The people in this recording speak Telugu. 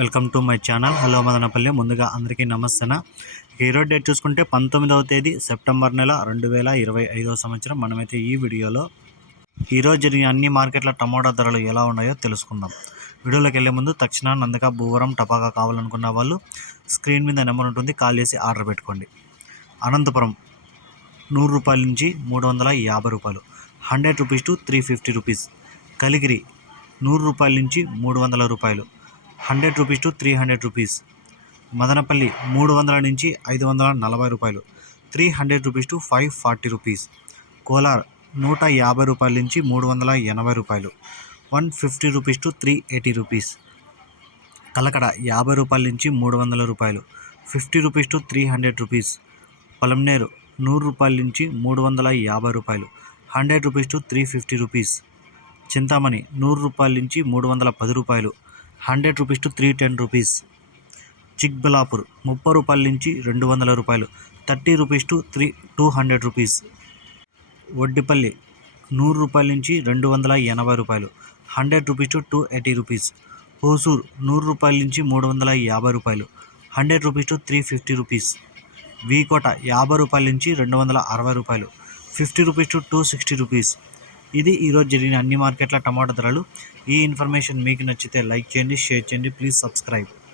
Welcome to my channel. Hello Madanapalle. ముందుగా అందరికీ నమస్తన. ఈరోజు డేట్ చూసుకుంటే పంతొమ్మిదవ తేదీ సెప్టెంబర్ నెల రెండు వేల ఇరవై ఐదవ సంవత్సరం. మనమైతే ఈ వీడియోలో ఈరోజు జరిగిన అన్ని మార్కెట్ల టమోటా ధరలు ఎలా ఉన్నాయో తెలుసుకుందాం. వీడియోలోకి వెళ్ళే ముందు తక్షణ నందక భూవరం టపాకా కావాలనుకున్న వాళ్ళు స్క్రీన్ మీద నెంబర్ ఉంటుంది. కాల్ చేసి ఆర్డర్ పెట్టుకోండి. అనంతపురం నూరు రూపాయల నుంచి మూడు వందల యాభై రూపాయలు. Hundred rupees to three fifty rupees. Kaligiri నూరు రూపాయల నుంచి మూడు వందల రూపాయలు. Hundred rupees to three hundred rupees. Madanapalle మూడు వందల నుంచి ఐదు వందల నలభై రూపాయలు. Three hundred rupees to five forty rupees. Kolar నూట యాభై రూపాయల నుంచి మూడు వందల ఎనభై రూపాయలు. One fifty rupees to three eighty rupees. Kalakada యాభై రూపాయల నుంచి మూడు వందల రూపాయలు. Fifty rupees to three hundred rupees. Polamneru నూరు రూపాయల నుంచి మూడు వందల యాభై రూపాయలు. Hundred rupees to three fifty rupees. Chintamani నూరు రూపాయల నుంచి మూడు వందల పది రూపాయలు. Hundred rupees to three ten rupees. Chikballapur ముప్పై రూపాయల నుంచి రెండు వందల రూపాయలు. Thirty rupees to three two hundred rupees. Vaddipalli నూరు రూపాయల నుంచి రెండు వందల ఎనభై రూపాయలు. Hundred rupees to two eighty rupees. Hosur నూరు రూపాయల నుంచి మూడు వందల యాభై రూపాయలు. Hundred rupees to three fifty rupees. V Kota యాభై రూపాయల నుంచి రెండు వందల అరవై రూపాయలు. Fifty rupees to two sixty rupees. ఇది ఈరోజు జరిగిన అన్ని మార్కెట్ల టమాటా ధరలు. ఈ ఇన్ఫర్మేషన్ మీకు నచ్చితే లైక్ చేయండి షేర్ చేయండి. Please subscribe.